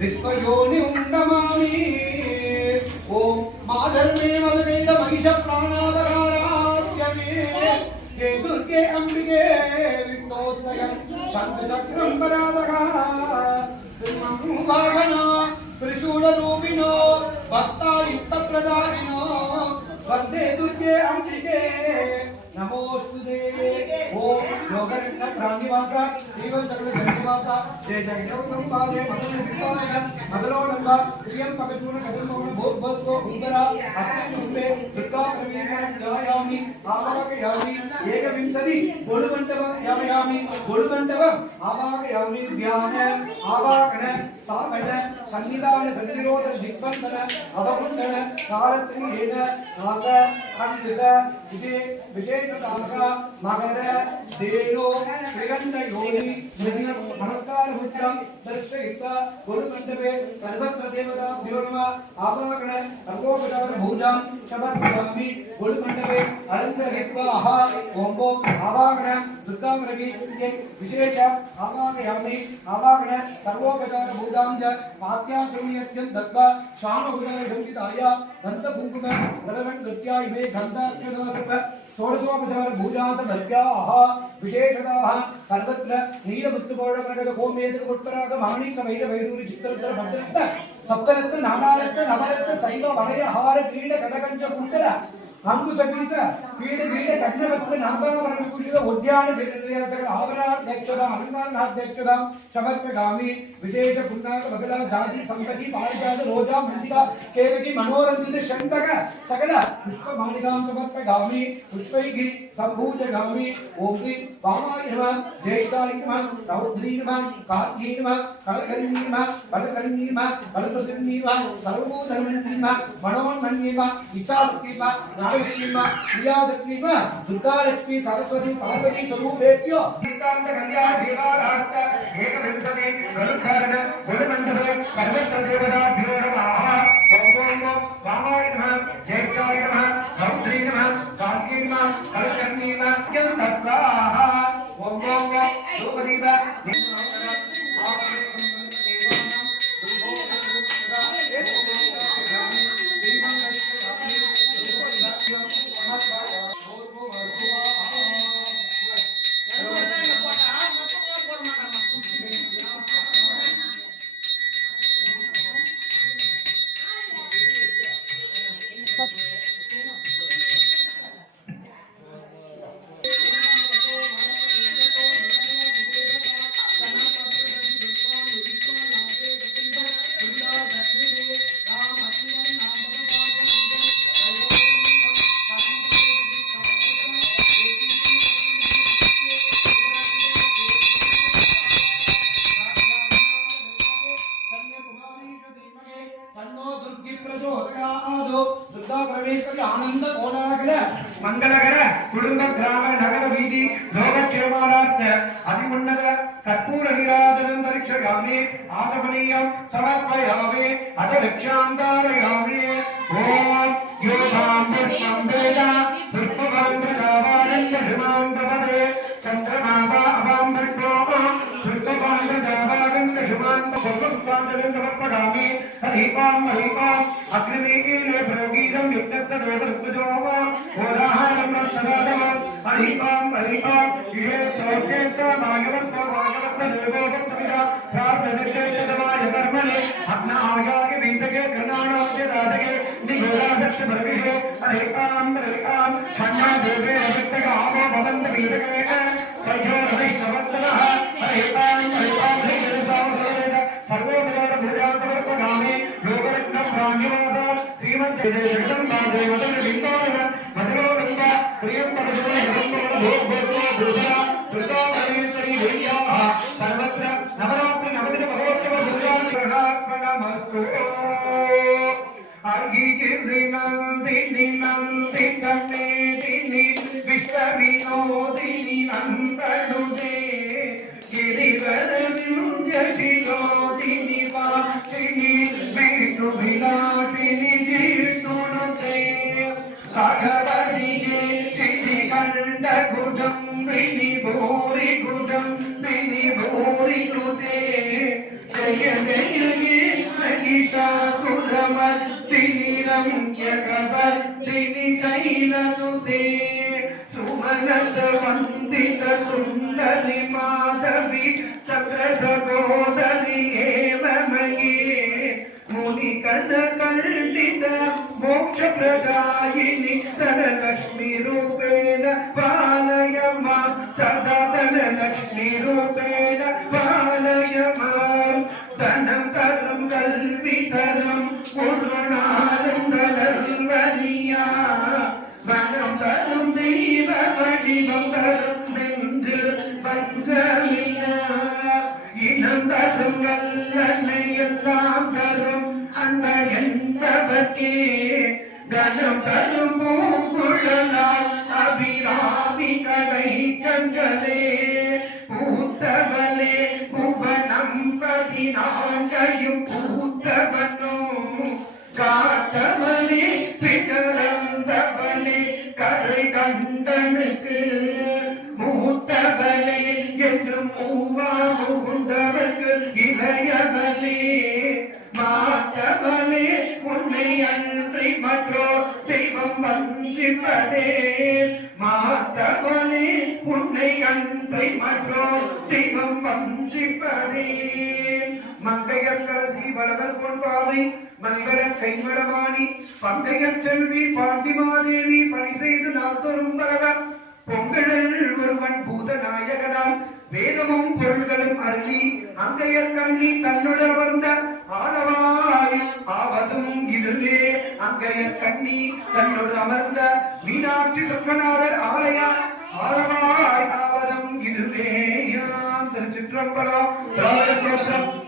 विश्वयोनि उन्नमामि ओम माधर्मे मदनेद महिष प्राणावराराध्यमे हे दुर्गे अंबिके विष्णोत्तयं शंखचक्रं परादगा श्रीमन्वाहना त्रिशूलरूपिणो भक्तायुक्तप्रदायिनो वन्दे दुर्गे अंबिके नमोस्तुते ओम योगरत्न प्राणिवास श्रीवं जगन्नाथ जय जगन्नाथ मदन विपाय मदलोडंब प्रियं पकचूर्ण कदमोण भोग भस्को भूगरा अस्ते दुर्गा प्रवीण ध्यायामि आवाहयामि एकविंशति गोलुमंडप ध्यायामि गोलुमंडप आवाहयामि ध्यान आवाहन स्थापन सन्निधान संनिरोध दिग्बंधन अवकुंडन कालत्रियेन नाथ अंकुश इति विशेषताः मकर देनो त्रिगंड योनि नमस्कार मुद्रां दर्शयित्वा गुरुमण्डपे सर्वत्र देवताभ्यो नमः आवाहन सर्वोपचार पूजां समर्पयामि गुरुमण्डपे अलंकृत्वा ओम आवाहन दुर्गामणि विशेष आवाहयामि आवाहन सर्वोपचार पूजां च पात्याचर्यत्यं दत्वा शानोपचारसंहिताय दन्तकुङ्कुम वरदङ्गत्याय मे गन्धाक्षदासप षोडशोपचार पूजात मध्याः विशेषताः सर्वत्र नीलमुत्तुकोडमरगद होमेतु पुष्पराग माणिक वैर वैडूरि चित्ररत्न भद्ररत्न सप्तरत्न नानारत्न नवरत्न शैव वलय हार क्रीड कटकंच कुंडल अंकुशपीठ पीठ क्रीड कठिनवक्र नागाभरण विभूषित उद्यान विरतक आवरणाध्यक्षता अलंकारणाध्यक्षता समर्पयामि विशेष पुण्डाक बगला जाति संपत्ति पारिजात रोजा मंदिरा केतकी मनोरंजित शंतक सकल पुष्प मालिकां समर्पयामि पुष्पैः संपूजयामि ओम श्री वामाय नमः ज्येष्ठाय नमः रौद्री नमः कार्त्यै नमः कलकर्णी नमः बलकर्णी नमः बलप्रतिन्नी नमः सर्वभूतमन्त्री नमः मनोन्मन्ये नमः इच्छाशक्ति नमः नागशक्ति नमः क्रियाशक्ति नमः दुर्गा लक्ष्मी सरस्वती पार्वती स्वरूपेभ्यो नित्यान्त कल्याण देवाराष्ट एकविंशति गरुडधारण गुणमण्डपे सर्वत्र देवताभ्यो नमः ओम ओम वामाय नमः ज्येष्ठाय नमः रौद्री नमः कार्त्यै नमः कलकर्णी नमः यं तत्त्वाः ओम ओम रूपदीप आनंद कोलाहल मंगलकर कुटुंब ग्राम नगर वीधि लोकक्षेमार्थ अतिउन्नत कर्पूर नीराजनं दर्शयामि आगमनीयं समर्पयामि अधरक्षां धारयामि ओम योगां पुष्पं वेदा पुष्पं प्रजावानन्द हिमां पवदे चन्द्रमाता अवां भट्टो पुष्पं प्रजावानन्द हिमां पुष्पाञ्जलिं समर्पयामि हरिपां अग्निमीले प्रगीतं युक्तस्य देवरुपजो ओदाहारं रत्नदातम हरिपां इहे तोषेत नागवत्त देवो भक्तमिदा प्रार्थनिर्देशमाय कर्मणे अग्नायाय वीतके गणानाय दातके निगोलासस्य बलविषे हरिपां छन्ना देवे वित्तक आवो भवन्त वीतके सयो विष्णवत्तः हरिपां सर्वोपचार पूजान्तवर्पगामि योगरत्न प्राण्यवास श्रीमद् जयविदं देवतन बिंदान मधुरोबिंब प्रियं पदजोन भगवन् भोगवतो भूषणा दुर्गापरमेश्वरी देव्याः सर्वत्र नवरात्रि नवविध महोत्सव पूजान्तर्गतमस्तु अर्घिगिरिनन्दिनी नन्दितमेदिनी विश्वविनोदिनी नन्दनुदे गिरिवरविन्द्यशिरोदिनी वासिनी विष्णुभिलासिनी जिष्णुनुते भगवतिगे श्रीकण्ठकुटुम्बिनि भूरिकुटुम्बिनि भूरिनुते जय जय ये महिषासुरमर्दिनि रम्यकवर्दिनि शैलसुते सुमनसवन्दित सुन्दरि माधवी चक्रसहोदरि हेममयी मुनिकनकण्डित मोक्षप्रदायिनि धनलक्ष्मीरूपेण पालय मां सदा धनलक्ष्मीरूपेण पालय मां धनं धर्म कल्वितरं पूर्णानन्दनर्वरिया வனம் தரும் தெய்வ வடிவம் தரும் நெஞ்சில் பஞ்சமியா இனம் தரும் நல்லெண்ணை எல்லாம் தரும் அந்த என்பவர்க்கே கனம் தரும் பூங்குழலால் அபிராமி கடை கண்களே பூத்தவளே புவனம் 14 பூத்தவனும் காத்தவளே பிறந்தவளே கரை கண்டனுக்கு மூத்தவளே என்று மூவாவுண்டவர்க்கு இளையவளே மாத்தவளே உன்னை அன்றி மற்றோ தெய்வம் வஞ்சிப்பதே மாத்தவளே உன்னை அன்றி மற்றோ தெய்வம் வஞ்சிப்பதே மங்கையர்கரசி வளவர் கொன்பாவை மங்கள கைமடவாணி பங்கையர் செல்வி பாண்டிமாதேவி பணி செய்து நாள்தோறும் வரவ பொங்கழல் ஒருவன் பூதநாயகனான் வேதமும் பொருள்களும் அருளி அங்கையர் கண்ணி தன்னுட வந்த ஆளவாய் ஆவதும் இதுவே அங்கையர் கண்ணி தன்னோடு அமர்ந்த மீனாட்சி சொக்கநாதர் ஆலய ஆளவாய் ஆவதும் இதுவே திருச்சிற்றம்பலம்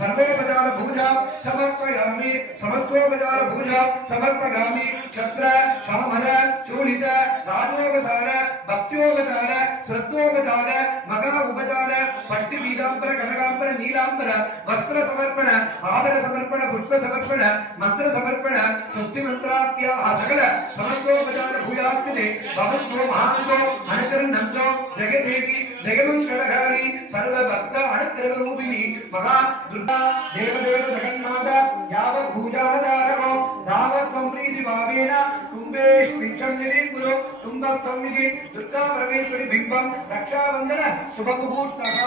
सर्वोपचार पूजा समर्पयामि समस्तोपचार पूजा समर्पयामि छत्र शामर चूलित राजोपचार भक्त्योपचार श्रद्धोपचार मगा उपचार पट्टि पीतांबर कनकांबर नीलांबर वस्त्र समर्पण आभर समर्पण पुष्प समर्पण मंत्र समर्पण स्वस्ति मंत्रात्या सकल समस्तोपचार पूजार्चने भवतो महांतो अनुकरणंतो जगदेवी जगमंगलहारी सर्व भक्त अनुग्रह रूपिणी महा दुर्गा देवदेव जगन्नाथ यावत् पूजानदारको तावत् प्रीति भावेन तुम्बेष्विक्षन्निधि गुरु तुम्बस्तम्मिधि दुर्गा परमेश्वरी बिंबं रक्षाबंधन शुभ मुहूर्तः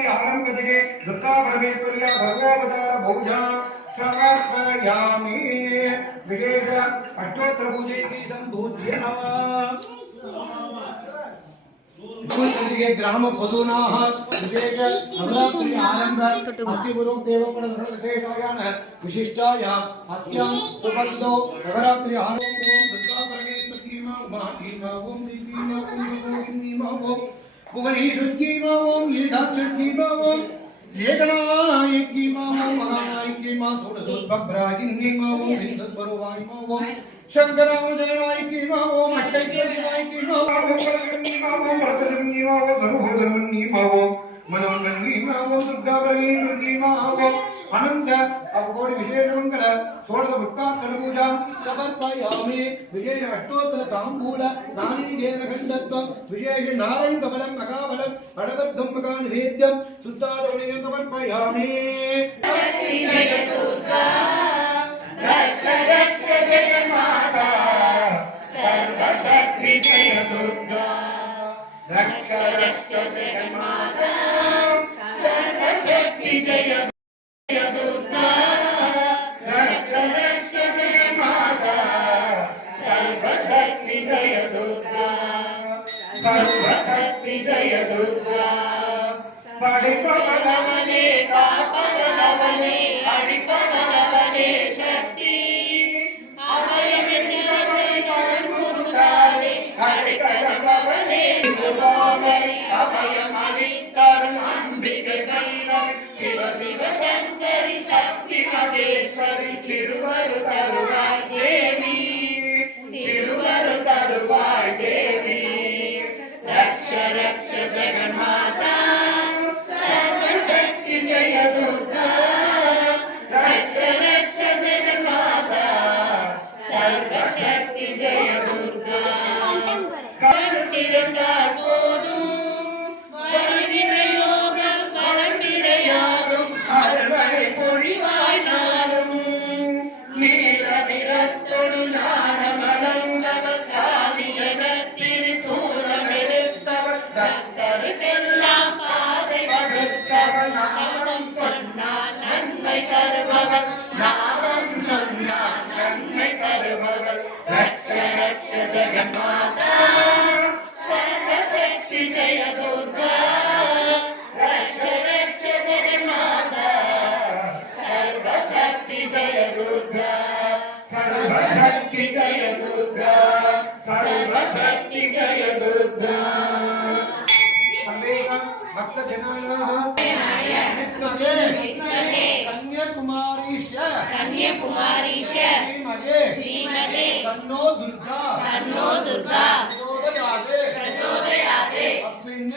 दुर्गा परमेश्वर्या भगवोपचार पूजा समर्पयामि विशेष अष्टोत्तर पूजे की संपूज्य ग्राम पदूनाः विशेष नवरात्रि आरंभ अतिपूर्व देवगण विशेषायान विशिष्टायाम् अस्यां सुपतितो नवरात्रि आरंभ दुर्गा परमेश्वरी मां माती मां ओम देवी मां ओम गोविंदी मां ओम भुवनेश्वरी मां ओम लीलाक्षरी मां ओम एकनायकी मां ओम महानायकी मां षोडशोद्भवरागिनी मां ओम बिंदुस्वरूपाय मां ओम शंकराचार्यायकी मां ओम अट्टैक्यरायकी मां ओम परमेश्वरी मां ओम परमेश्वरी मां ओम धर्मधर्मनी मां ओम मनोन्मनी मां ओम दुर्गा परमेश्वरी मां ओम अनंत अवकोटि विशेष मंगल षोडश भक्तार्पण पूजा समर्पयामि विशेष अष्टोत्तर तांबूल नारीकेन खण्डत्वं विशेष नारायण कमलं मगाबलं अणबद्धं मगा निवेद्यं शुद्धादवणीय समर्पयामि जय दुर्गा रक्ष रक्ष जगन्माता सर्वशक्ति जय दुर्गा रक्ष रक्ष जगन्माता सर्वशक्ति जय दुर्गा जय दुर्गा படிப்பவனே காப்பவனே அழிப்பவனே சக்தி அபயமின்னுருகாலே அடைக்கலபவனே குலோகரி அபயம் அளித்தரும் அம்பிகை பைரவி சிவ சிவ சங்கரி சக்தி மகேஸ்வரி திருவரு தருவாய் தேவி திருவரு தருவாய் தேவி रक्ष रक्ष जगन्माता सर्वशक्ति जय दुर्गा रक्ष रक्ष जगन्माता सर्वशक्ति जय दुर्गा கருத்திருந்தால் போதும் வருகிற யோகம் வளர்பிறையாகும் அருள்மழை பொழிவாய் நாடும் நீல நிறத்தொடு நாணமளந்தவர் காளியன பக்தருக்கெல்லாம் பாதை வகுத்தவர் நாமம் சொன்னால் நன்மை தருபவர் நாமம் சொன்னால் நன்மை தருபவர் ரக்ஷ ரக்ஷ ஜெகன்மாதா சர்வசக்தி ஜெய துர்கா ரக்ஷ ரக்ஷ ஜெகன்மாதா சர்வசக்தி ஜெய துர்கா சர்வசக்தி ஜெய துர்கா सर्वशक्ति जय दुर्गा भक्त जनाः कन्याकुमारीश श्रीमते तन्नो दुर्गा प्रचोदयाते अस्मिन्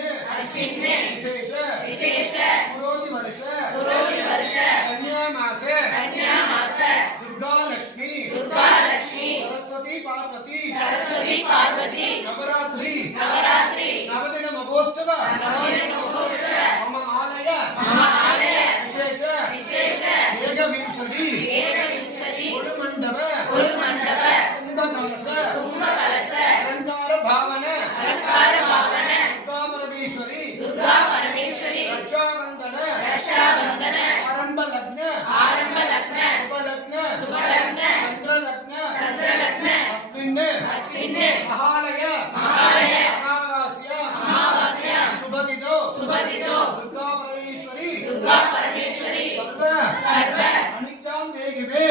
विशेष पुरोधि वर्ष कन्यामासे दुर्गा लक्ष्मी सरस्वती पार्वती नवरात्रि नवदिन महोत्सव मम आलय विशेष एकविंशति कुलमण्डप कुम्भकलश अलंकार भावन दुर्गा परमेश्वरी रक्षाबंधन आरंभ लग्न शुभ लग्न चंद्र लग्न अस्मिन् महालय अमावास्या शुभदिनो दुर्गा परमेश्वरी सर्व अनित्यां देगिवे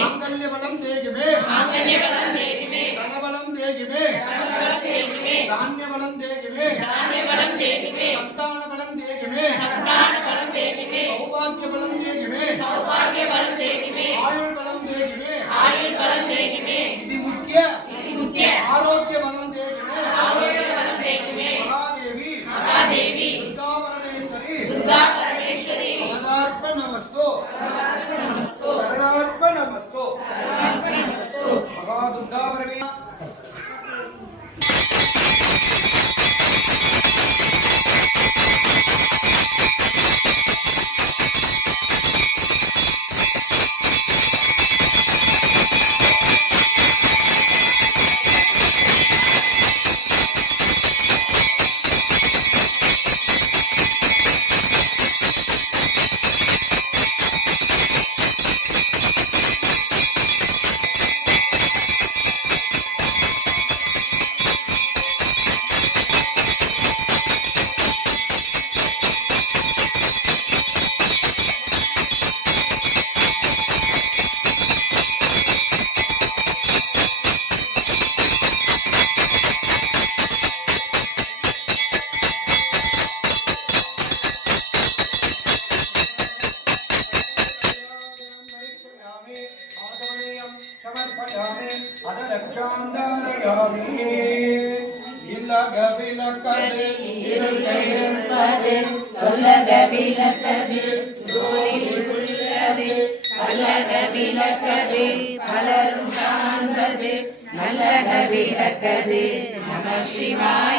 मांगल्य बलम देगिवे धन बलम देगिवे धान्य बलम देगिवे संतान बलम देगिवे सौभाग्य बलम देगिवे आयुर् बलम देगिवे इति मुख्य आरोग्य बलम देगिवे महादेवी दुर्गा परमेश्वरी शरणार्पणमस्तु महादुर्गा परमेश्वरी சொல்லக விளக்கது சோதில் உள்ளது பல்லக விளக்கது பலரும் காண்பது நல்லக விளக்கது நம சிவாய